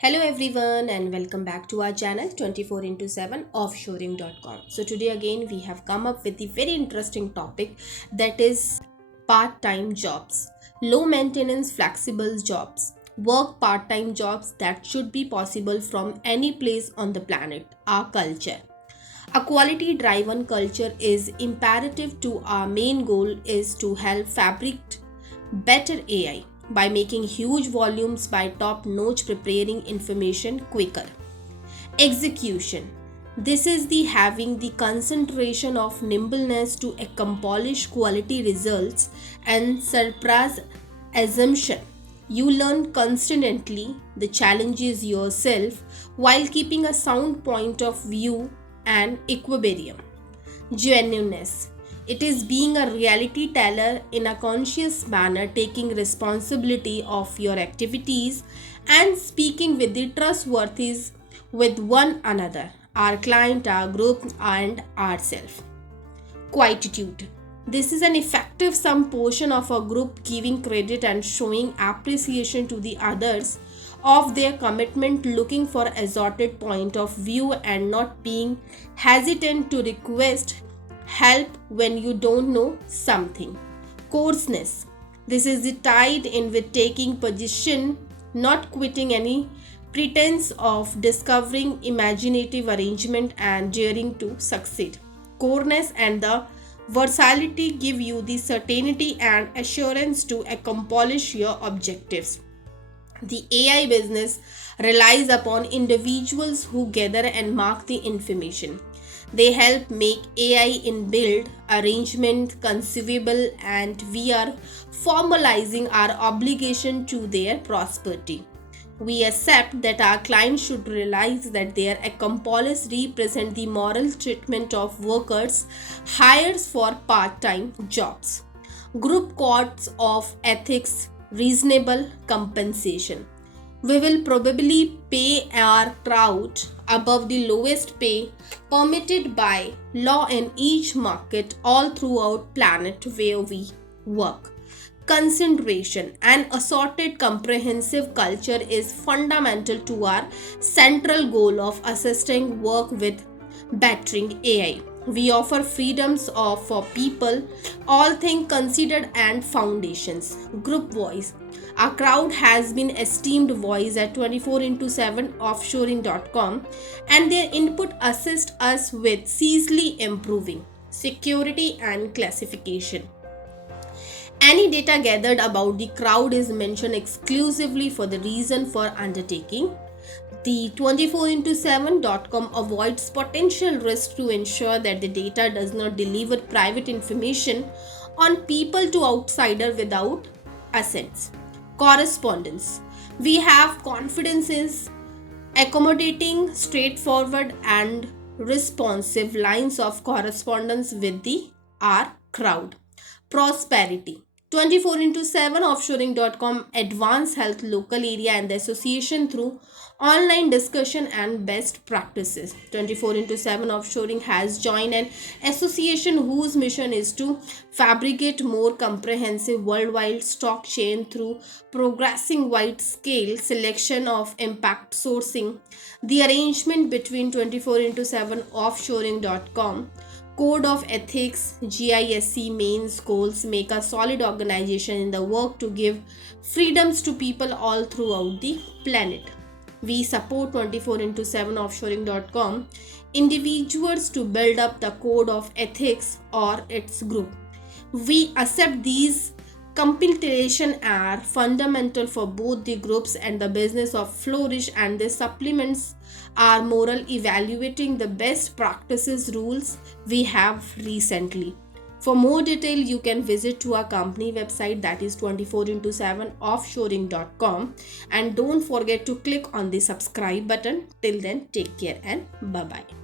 Hello everyone and welcome back to our channel 24 into 7 offshoring.com. So today again we have come up with the very interesting topic, that is part-time jobs. Low maintenance flexible jobs. Work part-time jobs that should be possible from any place on the planet. Our culture. A quality driven culture is imperative to our main goal is to help fabric better AI by making huge volumes by top notch preparing information quicker. Execution. This is the having the concentration of nimbleness to accomplish quality results and surpass assumption. You learn constantly the challenges yourself while keeping a sound point of view and equilibrium. Genuineness. It is being a reality teller in a conscious manner, taking responsibility of your activities and speaking with the trustworthies with one another, our client, our group, and ourselves. Quietude. This is an effective some portion of a group giving credit and showing appreciation to the others of their commitment, looking for assorted point of view and not being hesitant to request help when you don't know something. Coarseness. This is the tied in with taking position, not quitting any pretense of discovering imaginative arrangement and daring to succeed. Coreness and the versatility give you the certainty and assurance to accomplish your objectives. The AI business relies upon individuals who gather and mark the information. They help make AI in build, arrangement, conceivable, and we are formalizing our obligation to their prosperity. We accept that our clients should realize that their accomplices represent the moral treatment of workers hired for part time jobs. Group codes of ethics, reasonable compensation. We will probably pay our crowd above the lowest pay permitted by law in each market all throughout planet where we work. Consideration and assorted comprehensive culture is fundamental to our central goal of assisting work with bettering AI. We offer freedoms of for people, all things considered and foundations. Group voice. Our crowd has been esteemed voice at 24 into 7 offshoring.com and their input assist us with ceaselessly improving security and classification. Any data gathered about the crowd is mentioned exclusively for the reason for undertaking. The 24 into 7.com avoids potential risk to ensure that the data does not deliver private information on people to outsider without assents. Correspondence. We have confidence in accommodating straightforward and responsive lines of correspondence with the R crowd. Prosperity. 24 into 7 offshoring.com advanced health local area and the association through online discussion and best practices. 24 into 7 offshoring has joined an association whose mission is to fabricate more comprehensive worldwide stock chain through progressing wide scale selection of impact sourcing. The arrangement between 24 into 7 offshoring.com Code of Ethics, GISC mains goals make a solid organization in the work to give freedoms to people all throughout the planet. We support 24 into 7 offshoring.com individuals to build up the code of ethics or its group. We accept these compilation are fundamental for both the groups and the business of flourish, and the supplements are moral evaluating the best practices rules we have recently. For more detail, you can visit to our company website, that is 24 into 7 offshoring.com, and don't forget to click on the subscribe button. Till then, take care and bye bye.